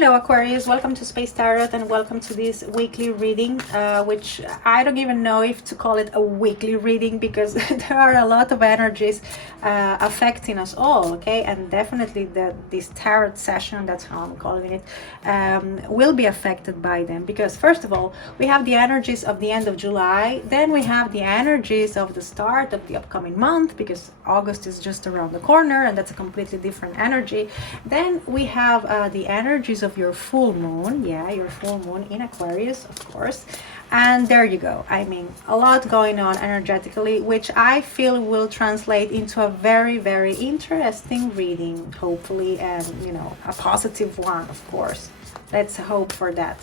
Hello Aquarius, welcome to Space Tarot and welcome to this weekly reading, which I don't even know if to call it a weekly reading because there are a lot of energies affecting us all, okay? And definitely this tarot session, that's how I'm calling it, will be affected by them because first of all, we have the energies of the end of July, then we have the energies of the start of the upcoming month because August is just around the corner and that's a completely different energy. Then we have the energies of your full moon, your full moon in Aquarius, of course, and there you go. I mean, a lot going on energetically, which I feel will translate into a very, very interesting reading, hopefully, and you know, a positive one, of course. Let's hope for that.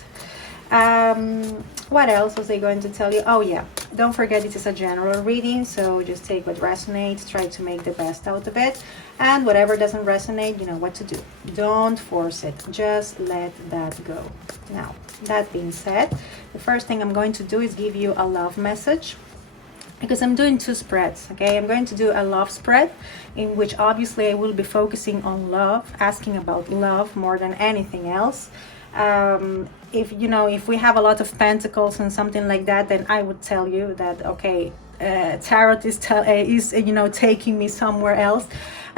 What else was I going to tell you? Oh yeah, don't forget this is a general reading, so just take what resonates, try to make the best out of it, and whatever doesn't resonate, you know what to do. Don't force it, just let that go. Now, that being said, the first thing I'm going to do is give you a love message, because I'm doing two spreads, okay? I'm going to do a love spread in which obviously I will be focusing on love, asking about love more than anything else. If you know, if we have a lot of pentacles and something like that, then I would tell you that okay, tarot is you know, taking me somewhere else.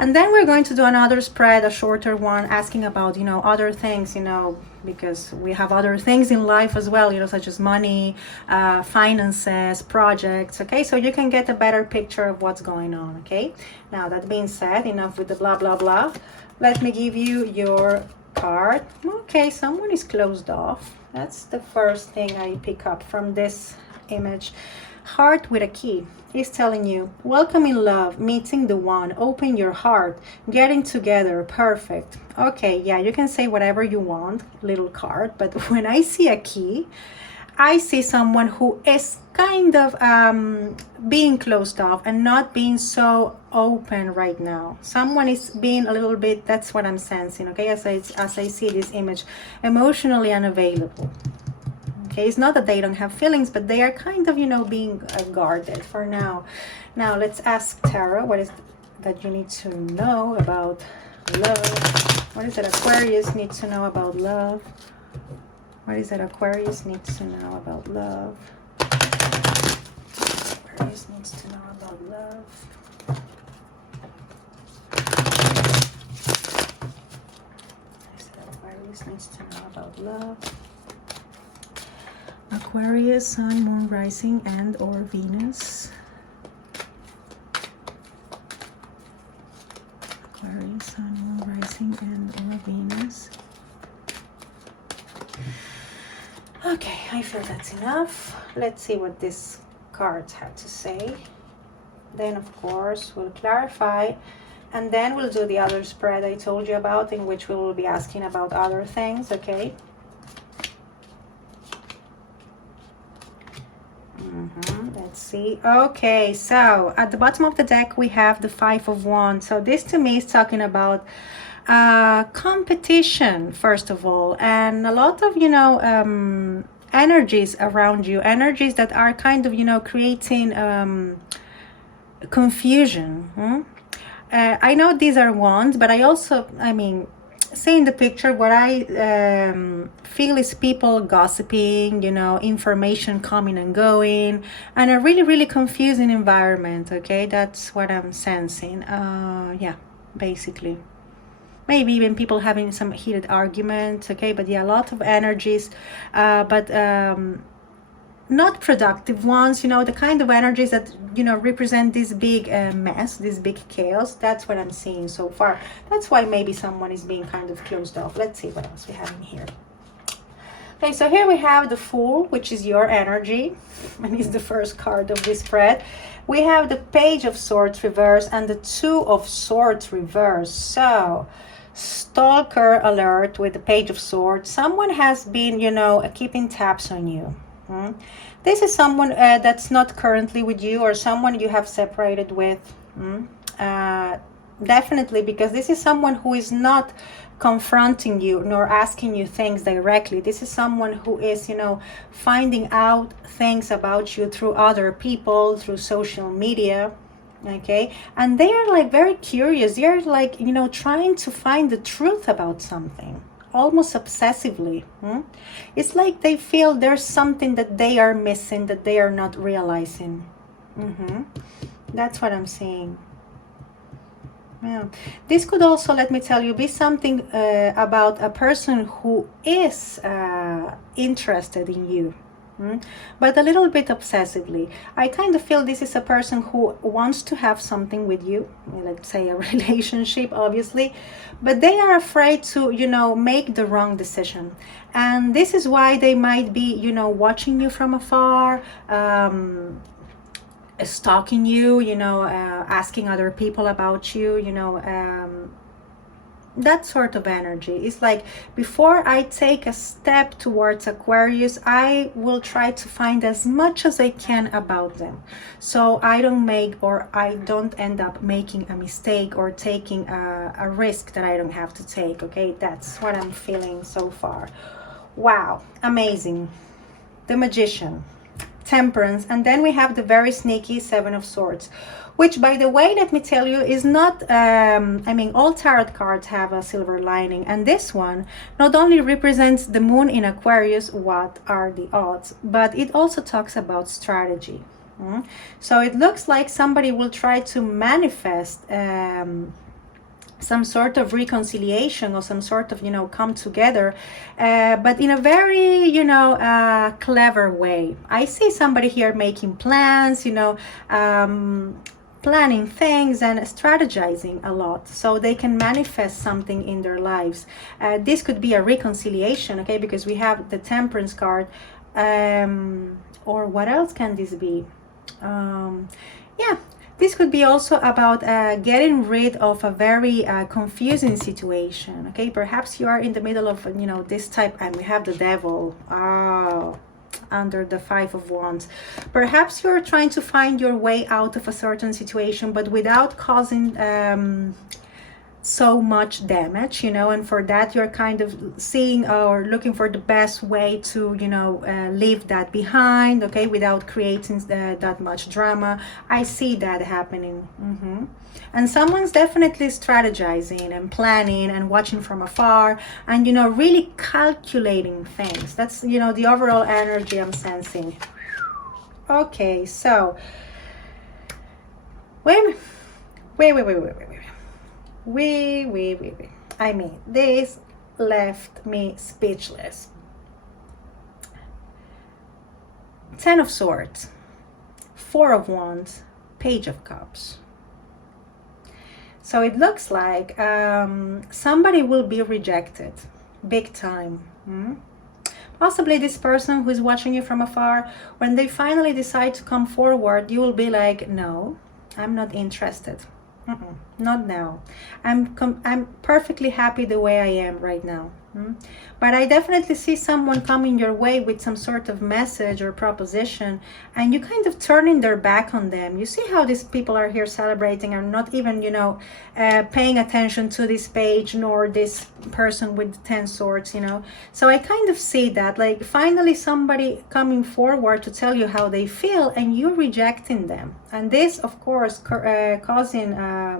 And then we're going to do another spread, a shorter one, asking about, you know, other things, you know, because we have other things in life as well, you know, such as money, finances, projects, okay? So you can get a better picture of what's going on, okay? Now, that being said, enough with the blah, blah, blah. Let me give you your card. Okay, someone is closed off. That's the first thing I pick up from this image. Heart with a key is telling you, welcome in love, meeting the one, open your heart, getting together, perfect. Okay, yeah, you can say whatever you want, little card, but when I see a key, I see someone who is kind of being closed off and not being so open right now. Someone is being a little bit, that's what I'm sensing, okay, as I see this image, emotionally unavailable. Okay, it's not that they don't have feelings, but they are kind of, you know, being guarded for now. Now, let's ask Tarot, what is that you need to know about love? What is it Aquarius needs to know about love? What is it Aquarius needs to know about love? Aquarius needs to know about love. What is it Aquarius needs to know about love? Aquarius, Sun, Moon, Rising, and or Venus. Aquarius, Sun, Moon, Rising, and or Venus. Okay, I feel that's enough. Let's see what this cards have to say. Then, of course, we'll clarify. And then we'll do the other spread I told you about, in which we will be asking about other things, okay? Let's see. Okay, so at the bottom of the deck we have the Five of Wands. So this to me is talking about competition, first of all, and a lot of, you know, energies around you, energies that are kind of, you know, creating confusion. I know these are wands, but I also, I mean, see in the picture, what I feel is people gossiping, you know, information coming and going, and a really, really confusing environment, okay? That's what I'm sensing. Yeah, basically. Maybe even people having some heated arguments, okay? But yeah, a lot of energies, but not productive ones, you know, the kind of energies that, you know, represent this big mess, this big chaos. That's what I'm seeing so far. That's why maybe someone is being kind of closed off. Let's see what else we have in here. Okay, so here we have the Fool, which is your energy, and is the first card of this spread. We have the Page of Swords reverse and the Two of Swords reverse. So, stalker alert with the Page of Swords. Someone has been, you know, keeping tabs on you. This is someone that's not currently with you, or someone you have separated with. Definitely, because this is someone who is not confronting you nor asking you things directly. This is someone who is, you know, finding out things about you through other people, through social media, okay? And they are like very curious. They are like, you know, trying to find the truth about something. almost obsessively. It's like they feel there's something that they are missing, that they are not realizing. That's what I'm seeing. Yeah. This could also, let me tell you, be something about a person who is interested in you. But a little bit obsessively. I kind of feel this is a person who wants to have something with you, let's say a relationship, obviously, but they are afraid to, you know, make the wrong decision. And this is why they might be, you know, watching you from afar, stalking you, you know, asking other people about you, you know, that sort of energy. It's like, before I take a step towards Aquarius, I will try to find as much as I can about them, so I don't make, or I don't end up making a mistake or taking a risk that I don't have to take. Okay, that's what I'm feeling so far. Wow, amazing. The Magician, Temperance, and then we have the very sneaky Seven of Swords, which, by the way, let me tell you, is not, I mean, all tarot cards have a silver lining, and this one not only represents the moon in Aquarius, what are the odds, but it also talks about strategy. So it looks like somebody will try to manifest some sort of reconciliation, or some sort of, you know, come together, but in a very, you know, clever way. I see somebody here making plans, you know, planning things and strategizing a lot, so they can manifest something in their lives. This could be a reconciliation, okay, because we have the Temperance card, or what else can this be? Yeah, this could be also about getting rid of a very confusing situation. Okay, perhaps you are in the middle of, you know, this type, and we have the Devil. Oh, under the Five of Wands. Perhaps you're trying to find your way out of a certain situation, but without causing so much damage, you know, and for that you're kind of seeing or looking for the best way to, you know, leave that behind, okay, without creating that much drama. I see that happening. And someone's definitely strategizing and planning and watching from afar, and, you know, really calculating things. That's, you know, the overall energy I'm sensing. Okay, so wait. I mean, this left me speechless. Ten of Swords, Four of Wands, Page of Cups. So it looks like somebody will be rejected, big time. Possibly this person who's watching you from afar, when they finally decide to come forward, you will be like, no, I'm not interested. Not now. I'm perfectly happy the way I am right now. But I definitely see someone coming your way with some sort of message or proposition, and you kind of turning their back on them. You see how these people are here celebrating and not even, you know, paying attention to this page nor this person with the 10 swords, you know. So I kind of see that, like, finally somebody coming forward to tell you how they feel, and you rejecting them. And this, of course, causing a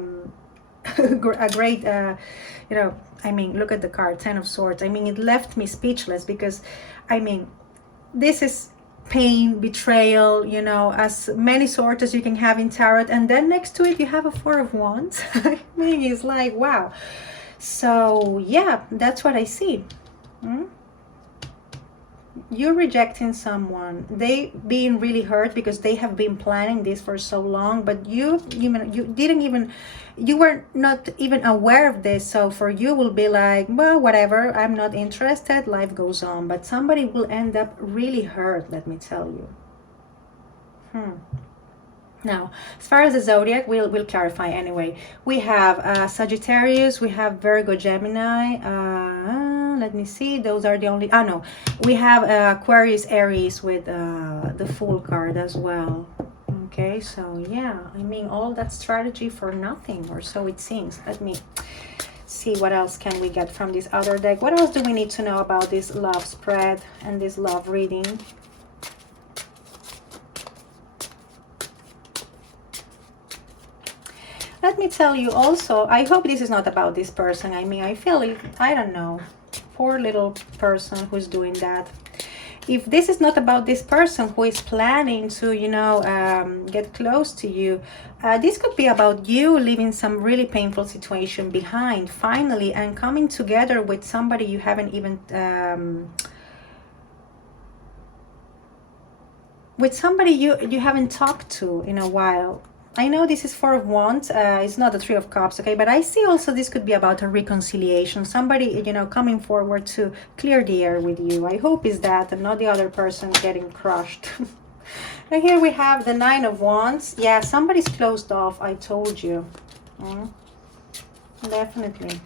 great, you know, I mean, look at the card, Ten of Swords. I mean, it left me speechless, because, I mean, this is pain, betrayal, you know, as many swords as you can have in tarot. And then next to it, you have a Four of Wands. I mean, it's like, wow. So, yeah, that's what I see. You're rejecting someone. They being really hurt because they have been planning this for so long, but you were not even aware of this. So for you will be like, well, whatever, I'm not interested, life goes on. But somebody will end up really hurt, let me tell you. Now, as far as the zodiac, we'll clarify anyway. We have Sagittarius, we have Virgo, Gemini, let me see, those are the only, no, we have Aquarius, Aries with the Fool card as well. Okay, so yeah, I mean, all that strategy for nothing, or so it seems. Let me see what else can we get from this other deck. What else do we need to know about this love spread and this love reading? Let me tell you also, I hope this is not about this person. I mean, I feel it, I don't know. Poor little person who's doing that. If this is not about this person who is planning to, you know, get close to you, this could be about you leaving some really painful situation behind finally and coming together with somebody you haven't even with somebody you haven't talked to in a while. I know this is Four of Wands, it's not the Three of Cups, okay, but I see also this could be about a reconciliation, somebody, you know, coming forward to clear the air with you. I hope is that, and not the other person getting crushed. And here we have the Nine of Wands. Yeah, somebody's closed off, I told you. Definitely.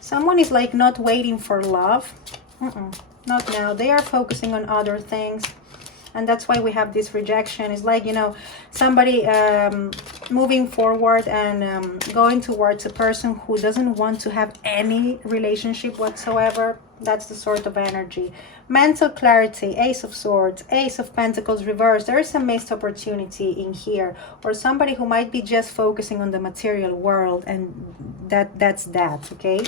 Someone is like not waiting for love. Not now. They are focusing on other things. And that's why we have this rejection. It's like, you know, somebody moving forward and going towards a person who doesn't want to have any relationship whatsoever. That's the sort of energy. Mental clarity, Ace of Swords, Ace of Pentacles reversed. There is a missed opportunity in here. Or somebody who might be just focusing on the material world, and that's that, okay?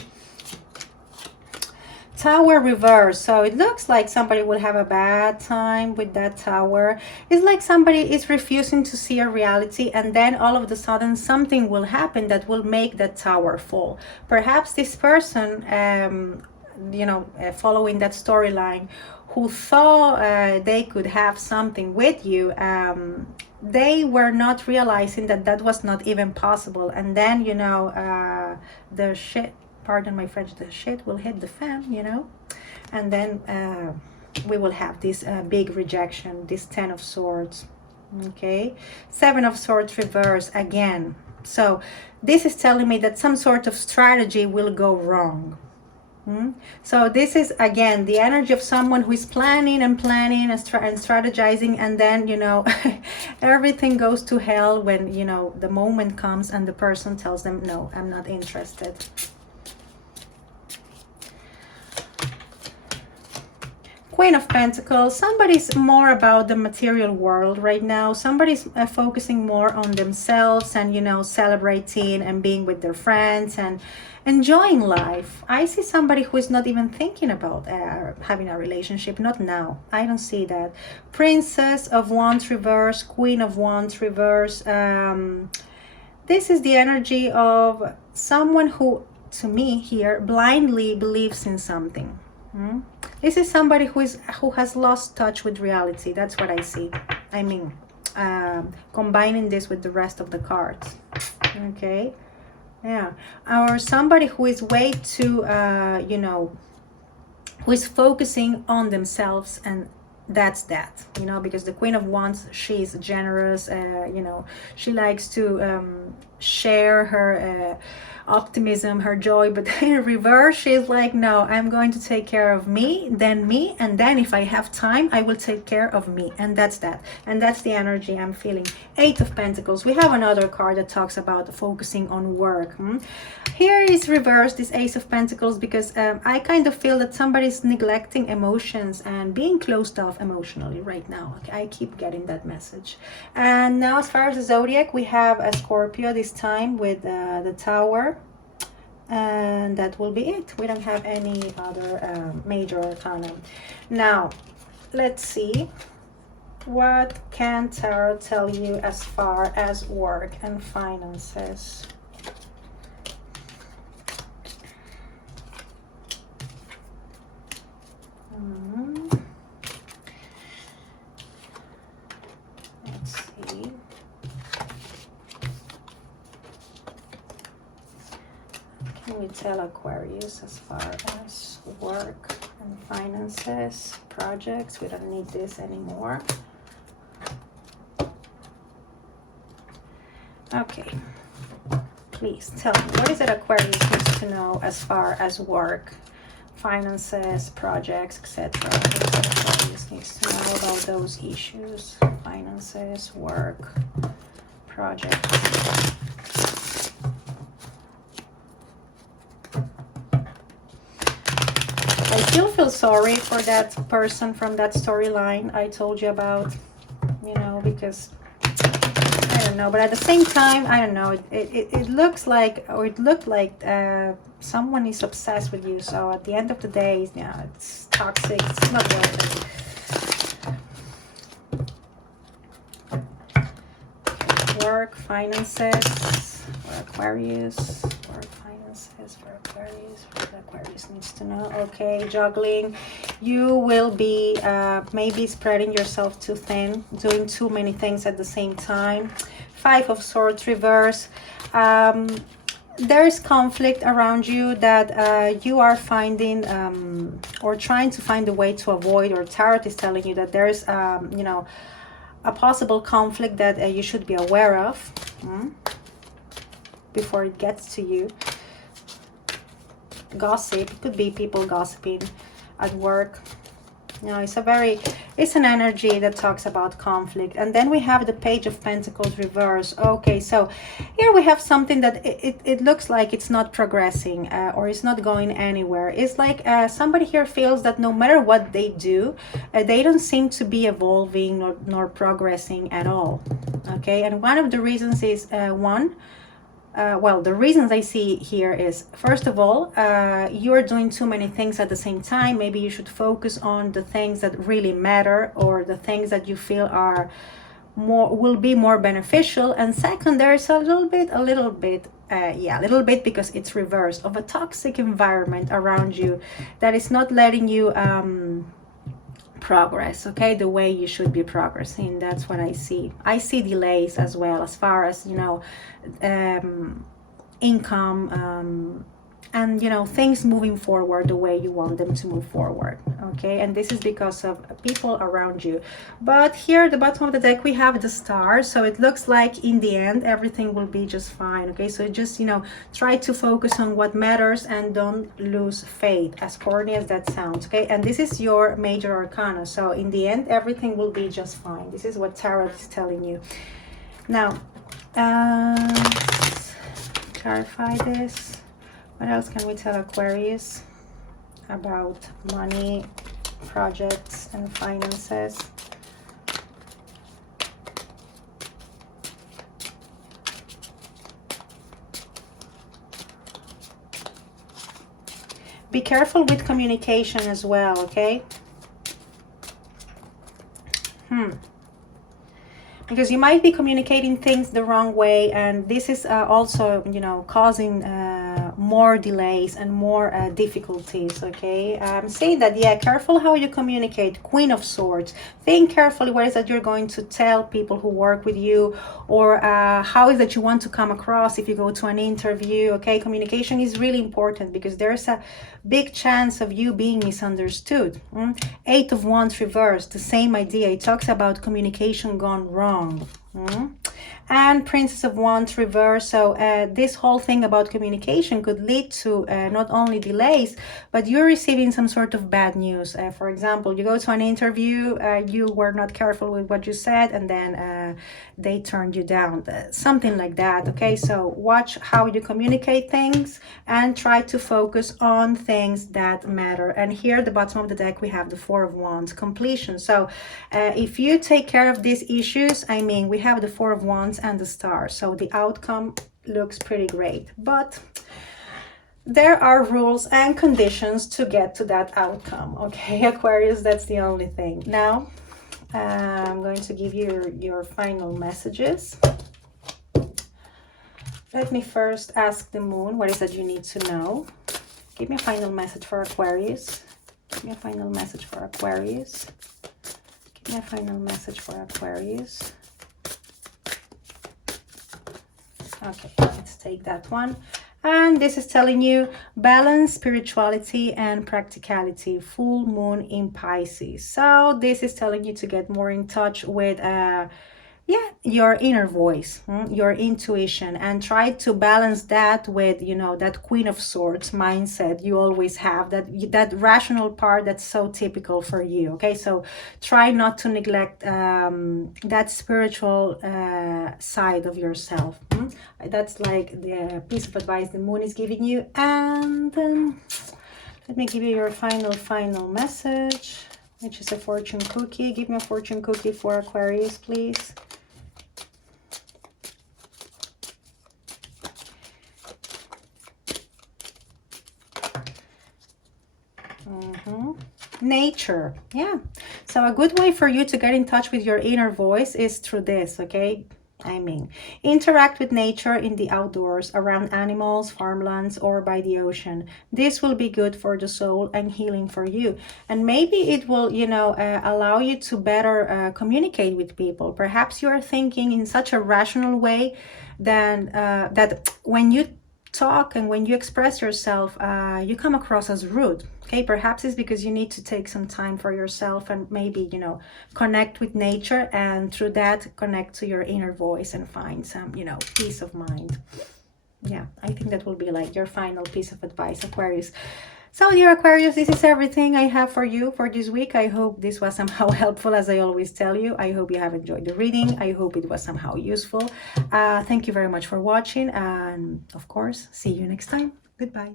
Tower reverse. So it looks like somebody will have a bad time with that tower. It's like somebody is refusing to see a reality, and then all of a sudden something will happen that will make that tower fall. Perhaps this person, you know, following that storyline, who thought they could have something with you, they were not realizing that that was not even possible. And then, you know, the shit, pardon my French, the shit will hit the fan, you know, and then we will have this big rejection, this Ten of Swords, okay? Seven of Swords reverse again. So this is telling me that some sort of strategy will go wrong. So this is, again, the energy of someone who is planning and strategizing, and then, you know, everything goes to hell when, you know, the moment comes and the person tells them, no, I'm not interested. Queen of Pentacles. Somebody's more about the material world right now. Somebody's focusing more on themselves and, you know, celebrating and being with their friends and enjoying life. I see somebody who is not even thinking about having a relationship. Not now. I don't see that. Princess of Wands reverse. Queen of Wands reverse. This is the energy of someone who, to me here, blindly believes in something. This is somebody who has lost touch with reality. That's what I see. I mean, combining this with the rest of the cards. Okay, yeah. Or somebody who is way too, you know, who is focusing on themselves, and that's that, you know, because the Queen of Wands, she's generous, you know, she likes to share her optimism, her joy, but in reverse, she's like, no, I'm going to take care of me, and then if I have time, I will take care of me, and that's that. And that's the energy I'm feeling. Eight of Pentacles. We have another card that talks about focusing on work. Here is reversed, this Ace of Pentacles, because I kind of feel that somebody's neglecting emotions and being closed off emotionally right now. Okay, I keep getting that message. And now, as far as the zodiac, we have a Scorpio this time with the Tower. And that will be it. We don't have any other major arcana. Now, let's see. What can Tarot tell you as far as work and finances? Let's see. Can we tell Aquarius as far as work and finances, projects? We don't need this anymore. Okay, please tell me, what is it Aquarius needs to know as far as work, finances, projects, etc.? What is it Aquarius needs to know about those issues? Finances, work, projects. I still feel sorry for that person from that storyline I told you about, you know, because I don't know, but at the same time, I don't know, it looks like, or it looked like someone is obsessed with you. So at the end of the day, yeah, it's toxic, it's not worth it. Work, finances for Aquarius. Work, finances for Aquarius. What Aquarius needs to know. Okay, juggling. You will be maybe spreading yourself too thin, doing too many things at the same time. Five of Swords reverse. There's conflict around you that you are finding or trying to find a way to avoid, or Tarot is telling you that there's you know, a possible conflict that you should be aware of before it gets to you. Gossip, it could be people gossiping at work. You know, it's an energy that talks about conflict. And then we have the Page of Pentacles reverse. Okay, so here we have something that it looks like it's not progressing or it's not going anywhere. It's like somebody here feels that no matter what they do, they don't seem to be evolving nor progressing at all. Okay, and one of the reasons is well, the reasons I see here is, first of all, you're doing too many things at the same time. Maybe you should focus on the things that really matter, or the things that you feel are will be more beneficial. And second, there's a little bit, because it's reversed, of a toxic environment around you that is not letting you progress, okay, the way you should be progressing. That's what I see. I see delays as well, as far as, you know, income and, you know, things moving forward the way you want them to move forward. Okay, and this is because of people around you. But here at the bottom of the deck we have the Star, so it looks like in the end everything will be just fine. Okay, so just, you know, try to focus on what matters and don't lose faith, as corny as that sounds. Okay, and this is your major arcana, so in the end everything will be just fine. This is what Tarot is telling you. Now let's clarify this. What else can we tell Aquarius about money, projects, and finances? Be careful with communication as well, okay? Because you might be communicating things the wrong way, and this is also, you know, causing more delays and more difficulties. Okay, I'm saying that, yeah, careful how you communicate. Queen of Swords, think carefully what is that you're going to tell people who work with you, or how is that you want to come across if you go to an interview. Okay, communication is really important, because there's a big chance of you being misunderstood. Eight of Wands reversed, the same idea. It talks about communication gone wrong. And Princess of Wands reverse. So this whole thing about communication could lead to not only delays, but you're receiving some sort of bad news. For example, you go to an interview, you were not careful with what you said, and then they turned you down, something like that. Okay, so watch how you communicate things and try to focus on things that matter. And here at the bottom of the deck we have the Four of Wands, completion. So if you take care of these issues, I mean, we have the Four of Wands and the Star, so the outcome looks pretty great. But there are rules and conditions to get to that outcome. Okay, Aquarius, that's the only thing. Now I'm going to give you your final messages. Let me first ask the Moon, what is that you need to know? Give me a final message for Aquarius. Give me a final message for Aquarius. Give me a final message for Aquarius. Okay, let's take that one. And this is telling you balance, spirituality, and practicality. Full moon in Pisces. So this is telling you to get more in touch with yeah, your inner voice, your intuition, and try to balance that with, you know, that Queen of Swords mindset you always have, that rational part that's so typical for you. Okay, so try not to neglect that spiritual side of yourself. That's like the piece of advice the Moon is giving you. And let me give you your final message, which is a fortune cookie. Give me a fortune cookie for Aquarius, please. Nature. Yeah. So a good way for you to get in touch with your inner voice is through this, okay? I mean, interact with nature in the outdoors, around animals, farmlands, or by the ocean. This will be good for the soul and healing for you. And maybe it will, allow you to better communicate with people. Perhaps you are thinking in such a rational way that when you talk and when you express yourself, you come across as rude. Okay, perhaps it's because you need to take some time for yourself and maybe, connect with nature, and through that connect to your inner voice and find some, peace of mind. Yeah, I think that will be like your final piece of advice, Aquarius. So, dear Aquarius, this is everything I have for you for this week. I hope this was somehow helpful, as I always tell you. I hope you have enjoyed the reading. I hope it was somehow useful. Thank you very much for watching. And, of course, see you next time. Goodbye.